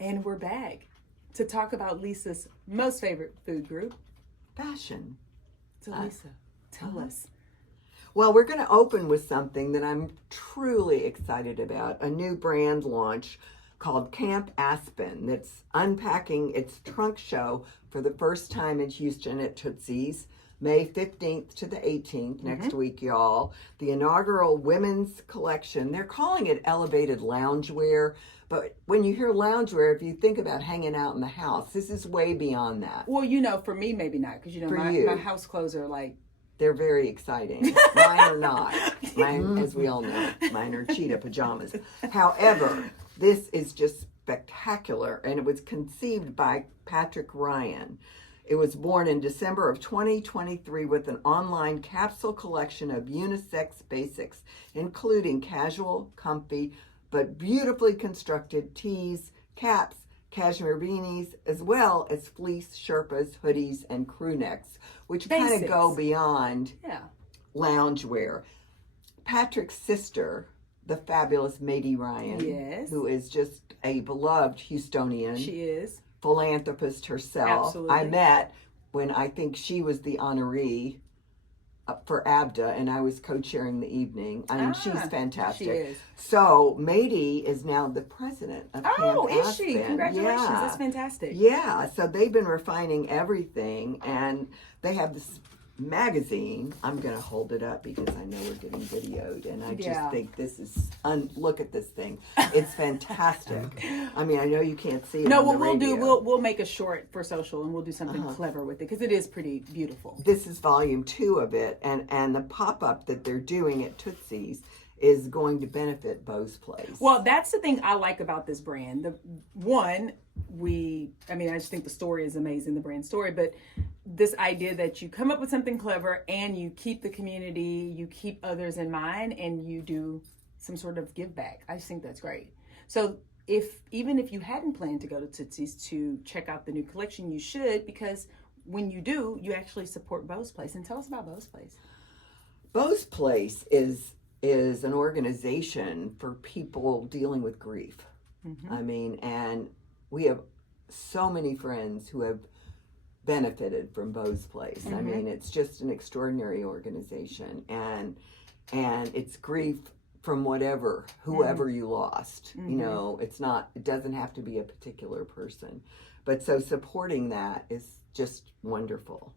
And we're back to talk about Lisa's most favorite food group, fashion. So Leisa, tell us. Well, we're going to open with something that I'm truly excited about, a new brand launch called Camp Aspen that's unpacking its trunk show for the first time in Houston at Tootsie's, May 15th to the 18th, next week, y'all. The inaugural women's collection, they're calling it elevated loungewear, but when you hear loungewear, if you think about hanging out in the house, this is way beyond that. Well, you know, for me, maybe not, because, you know, my house clothes are like... They're very exciting. Mine are not. Mine, as we all know, mine are cheetah pajamas. However, this is just spectacular, and it was conceived by Patrick Ryan. It was born in December of 2023 with an online capsule collection of unisex basics, including casual, comfy, but beautifully constructed tees, caps, cashmere beanies, as well as fleece sherpas, hoodies, and crew necks, which kind of go beyond loungewear. Patrick's sister, the fabulous Maddie Ryan, who is just a beloved Houstonian. She is. Philanthropist herself. Absolutely. I met when I think she was the honoree for ABDA, and I was co-chairing the evening. I mean, she's fantastic. She is. So Maddie is now the president of Camp Aspen. Is she? Congratulations. That's fantastic. Yeah, so they've been refining everything, and they have this magazine. I'm going to hold it up because I know we're getting videoed, and I just think this is, look at this thing. It's fantastic. I mean, I know you can't see it on the radio. We'll make a short for social, and we'll do something clever with it, because it is pretty beautiful. This is volume 2 of it, and the pop-up that they're doing at Tootsie's is going to benefit Beau's Place. Well, that's the thing I like about this brand. I just think the story is amazing, the brand story, but this idea that you come up with something clever and you keep the community, you keep others in mind, and you do some sort of give back. I just think that's great. So even if you hadn't planned to go to Tootsie's to check out the new collection, you should, because when you do, you actually support Beau's Place. And tell us about Beau's Place. Beau's Place is an organization for people dealing with grief. I mean, and we have so many friends who have benefited from Beau's Place. I mean, it's just an extraordinary organization, and it's grief from whoever you lost. You know, it doesn't have to be a particular person, but so supporting that is just wonderful.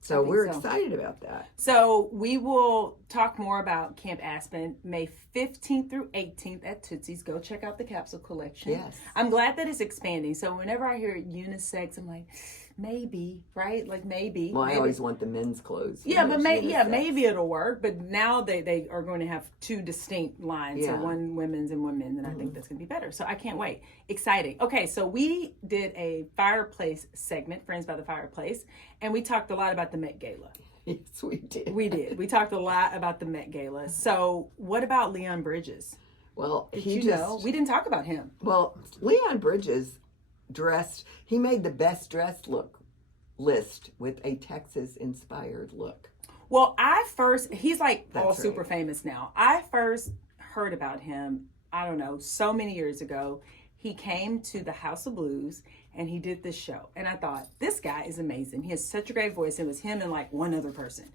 So we're excited about that. So we will talk more about Camp Aspen May 15th through 18th at Tootsie's. Go check out the capsule collection. Yes. I'm glad that it's expanding. So whenever I hear unisex, I'm like, maybe, right? Like maybe. Well, I always want the men's clothes. Yeah, but maybe it'll work. But now they are going to have 2 distinct lines. So one women's and one men's, and I think that's going to be better. So I can't wait. Exciting. Okay, so we did a fireplace segment, Friends by the Fireplace, and we talked a lot about the Met Gala. Yes, we did. We did. We talked a lot about the Met Gala. So what about Leon Bridges? Well, we didn't talk about him. Well, Leon Bridges he made the best dressed look list with a Texas inspired look. Well, he's like super famous now. I first heard about him, I don't know, so many years ago. He came to the House of Blues and he did this show. And I thought, this guy is amazing. He has such a great voice. It was him and like one other person.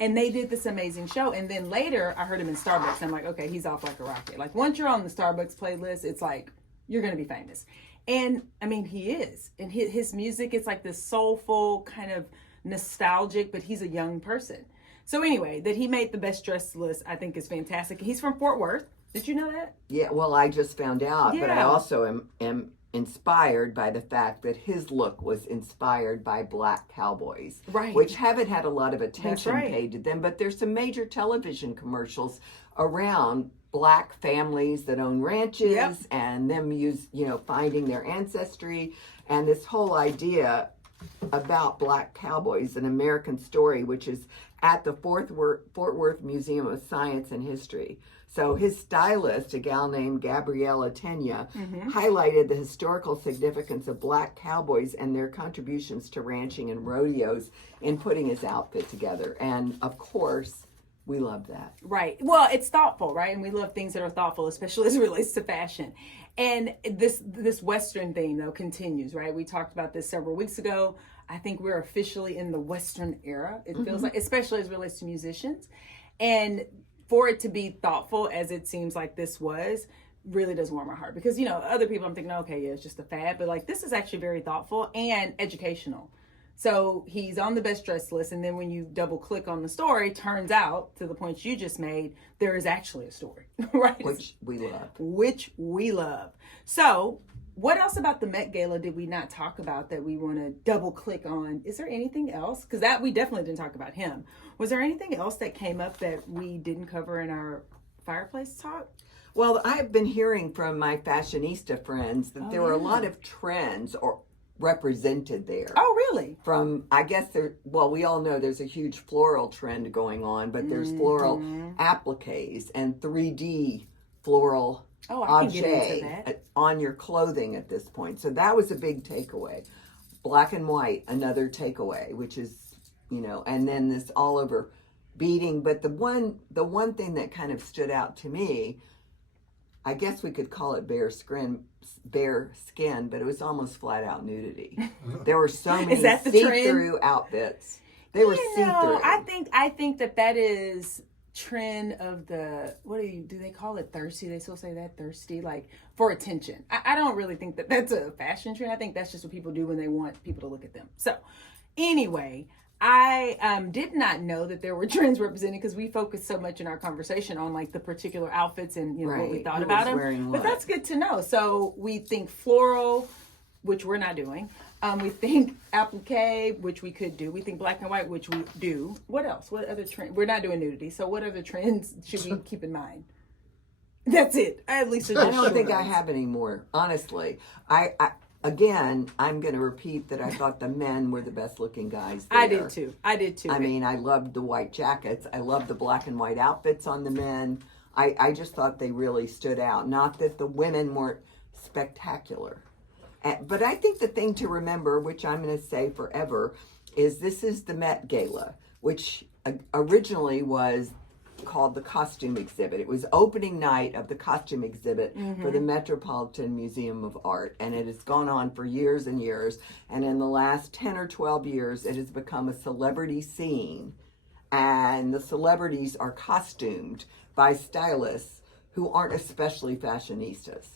And they did this amazing show. And then later I heard him in Starbucks. I'm like, okay, he's off like a rocket. Like once you're on the Starbucks playlist, it's like, you're going to be famous. And I mean, he is. And his music is like this soulful, kind of nostalgic, but he's a young person. So anyway, that he made the best dressed list, I think is fantastic. He's from Fort Worth. Did you know that? Yeah, well, I just found out, but I also am inspired by the fact that his look was inspired by black cowboys, right? Which haven't had a lot of attention paid to them, but there's some major television commercials around black families that own ranches and them finding their ancestry, and this whole idea about black cowboys, an American story, which is at the Fort Worth Museum of Science and History. So his stylist, a gal named Gabriella Tenya, highlighted the historical significance of black cowboys and their contributions to ranching and rodeos in putting his outfit together. And of course, we love that. Right. Well, it's thoughtful, right? And we love things that are thoughtful, especially as it relates to fashion. And this Western theme, though, continues, right? We talked about this several weeks ago. I think we're officially in the Western era, it feels like, especially as it relates to musicians. And for it to be thoughtful, as it seems like this was, really does warm my heart. Because, you know, other people I'm thinking, okay, yeah, it's just a fad. But, like, this is actually very thoughtful and educational. So he's on the best dressed list, and then when you double click on the story, turns out, to the point you just made, there is actually a story, right? Which we love. So what else about the Met Gala did we not talk about that we want to double click on? Is there anything else? Because that we definitely didn't talk about him. Was there anything else that came up that we didn't cover in our fireplace talk? Well, I've been hearing from my fashionista friends that there were a lot of trends or represented there. Oh, really? From, I guess we all know there's a huge floral trend going on, but there's floral appliques and 3D floral object on your clothing at this point. So that was a big takeaway. Black and white, another takeaway, which is, you know, and then this all over beading. But the one thing that kind of stood out to me, I guess we could call it bare skin, but it was almost flat out nudity. There were so many see-through outfits. They were see-through. I think that is trend of the, do they call it thirsty? They still say that, thirsty, like for attention. I don't really think that that's a fashion trend. I think that's just what people do when they want people to look at them. So anyway, I did not know that there were trends represented because we focused so much in our conversation on like the particular outfits and what we thought about them. But that's good to know. So we think floral, which we're not doing. We think applique, which we could do. We think black and white, which we do. What else? What other trend? We're not doing nudity. So what other trends should we keep in mind? That's it. At least I don't think I have any more. Honestly, Again, I'm going to repeat that I thought the men were the best looking guys there. I did too. I mean, I loved the white jackets. I loved the black and white outfits on the men. I just thought they really stood out. Not that the women weren't spectacular. But I think the thing to remember, which I'm going to say forever, is this is the Met Gala, which originally was called the costume exhibit. It was opening night of the costume exhibit for the Metropolitan Museum of Art, and it has gone on for years and years, and in the last 10 or 12 years it has become a celebrity scene, and the celebrities are costumed by stylists who aren't especially fashionistas.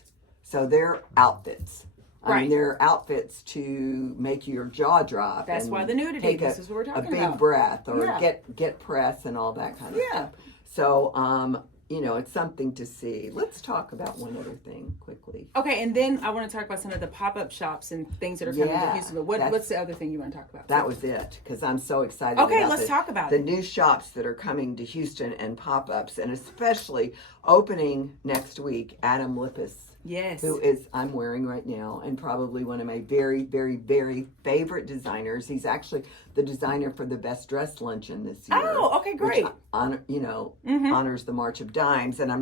So they're outfits. I mean, they're outfits to make your jaw drop. That's why the nudity, this is what we're talking about. A big breath or get press and all that kind of stuff. So, it's something to see. Let's talk about one other thing quickly. Okay, and then I want to talk about some of the pop-up shops and things that are coming to Houston. But what's the other thing you want to talk about? That was it, because I'm so excited about let's talk about the new shops that are coming to Houston and pop-ups, and especially opening next week, Adam Lippis. Yes. Who is I'm wearing right now, and probably one of my very, very, very favorite designers. He's actually the designer for the Best Dressed Luncheon this year. Oh, okay, great. Which honors the March of Dimes, and I'm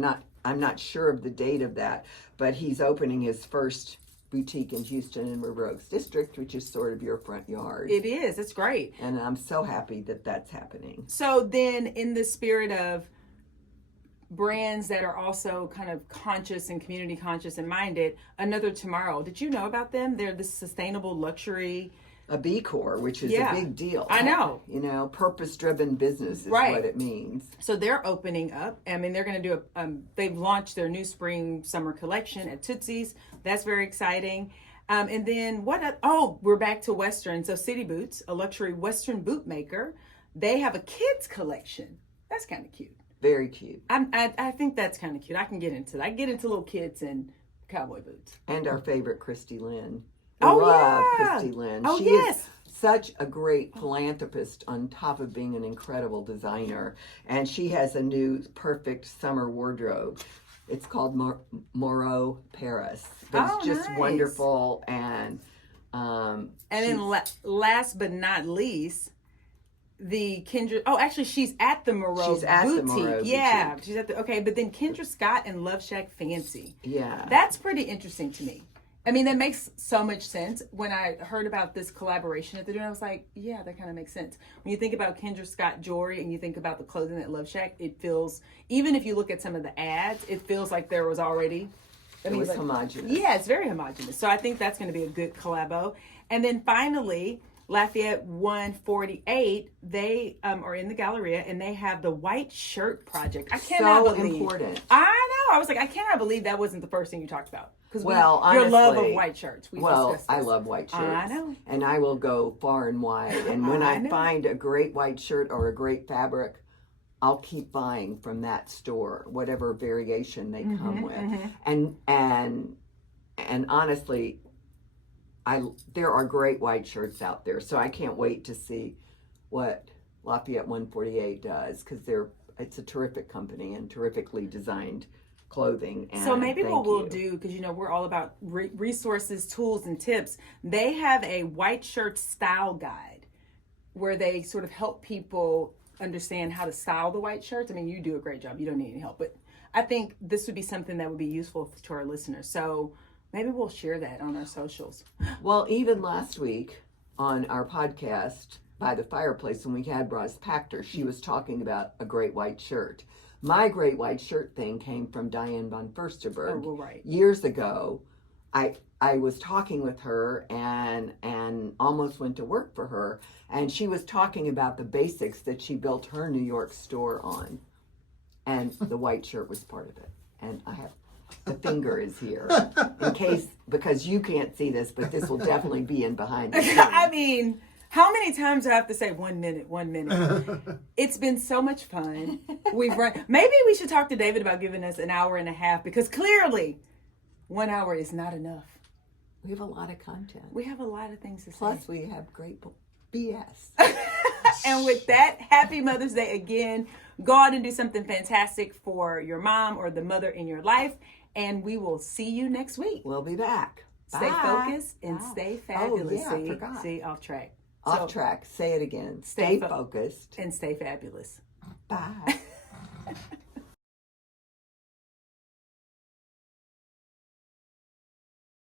not sure of the date of that, but he's opening his first boutique in Houston in River Oaks District, which is sort of your front yard. It is. It's great. And I'm so happy that that's happening. So then, in the spirit of brands that are also kind of conscious and community conscious and minded, Another Tomorrow. Did you know about them? They're this sustainable luxury. A B Corp, which is a big deal. I know. Purpose-driven business is what it means. So they're opening up. I mean, they're going to do they've launched their new spring summer collection at Tootsie's. That's very exciting. And then we're back to Western. So City Boots, a luxury Western boot maker. They have a kids collection. That's kind of cute. Very cute. I think that's kind of cute. I can get into that. I can get into little kids and cowboy boots. And our favorite, Christy Lynn. Christy Lynn. Oh, she is such a great philanthropist on top of being an incredible designer. And she has a new perfect summer wardrobe. It's called Moreau Paris. But it's just wonderful. And then last but not least, the Kendra. Oh, actually, she's at the Moreau boutique. Yeah, she's at but then Kendra Scott and Love Shack Fancy. Yeah, that's pretty interesting to me. I mean, that makes so much sense. When I heard about this collaboration that they're doing, I was like, yeah, that kind of makes sense. When you think about Kendra Scott jewelry and you think about the clothing at Love Shack, it feels, even if you look at some of the ads, it feels like there was already It was homogenous. Yeah, it's very homogenous. So I think that's going to be a good collabo. And then finally, Lafayette 148, they are in the Galleria, and they have the White Shirt Project. I cannot believe. Important. I know. I was like, I cannot believe that wasn't the first thing you talked about. Because honestly, your love of white shirts. I love white shirts. I know. And I will go far and wide. And when I find a great white shirt or a great fabric, I'll keep buying from that store, whatever variation they come with. And honestly, there are great white shirts out there, so I can't wait to see what Lafayette 148 does, because it's a terrific company and terrifically designed clothing. And so maybe what we'll do, because we're all about resources, tools, and tips. They have a white shirt style guide where they sort of help people understand how to style the white shirts. I mean, you do a great job. You don't need any help, but I think this would be something that would be useful to our listeners. So maybe we'll share that on our socials. Well, even last week on our podcast by the fireplace, when we had Roz Pachter, she was talking about a great white shirt. My great white shirt thing came from Diane von Furstenberg. Oh, right. Years ago. I was talking with her and almost went to work for her, and she was talking about the basics that she built her New York store on, and the white shirt was part of it. And the finger is here in case, because you can't see this, but this will definitely be in behind the scenes. I mean, how many times do I have to say 1 minute, 1 minute? It's been so much fun. Maybe we should talk to David about giving us an hour and a half, because clearly 1 hour is not enough. We have a lot of content. We have a lot of things to say. Plus, we have great BS. And with that, happy Mother's Day again. Go out and do something fantastic for your mom or the mother in your life. And we will see you next week. We'll be back. Stay Bye. focused and stay fabulous. Oh, yeah, I forgot. See, off track. Off track. Say it again. Stay focused. And stay fabulous. Bye.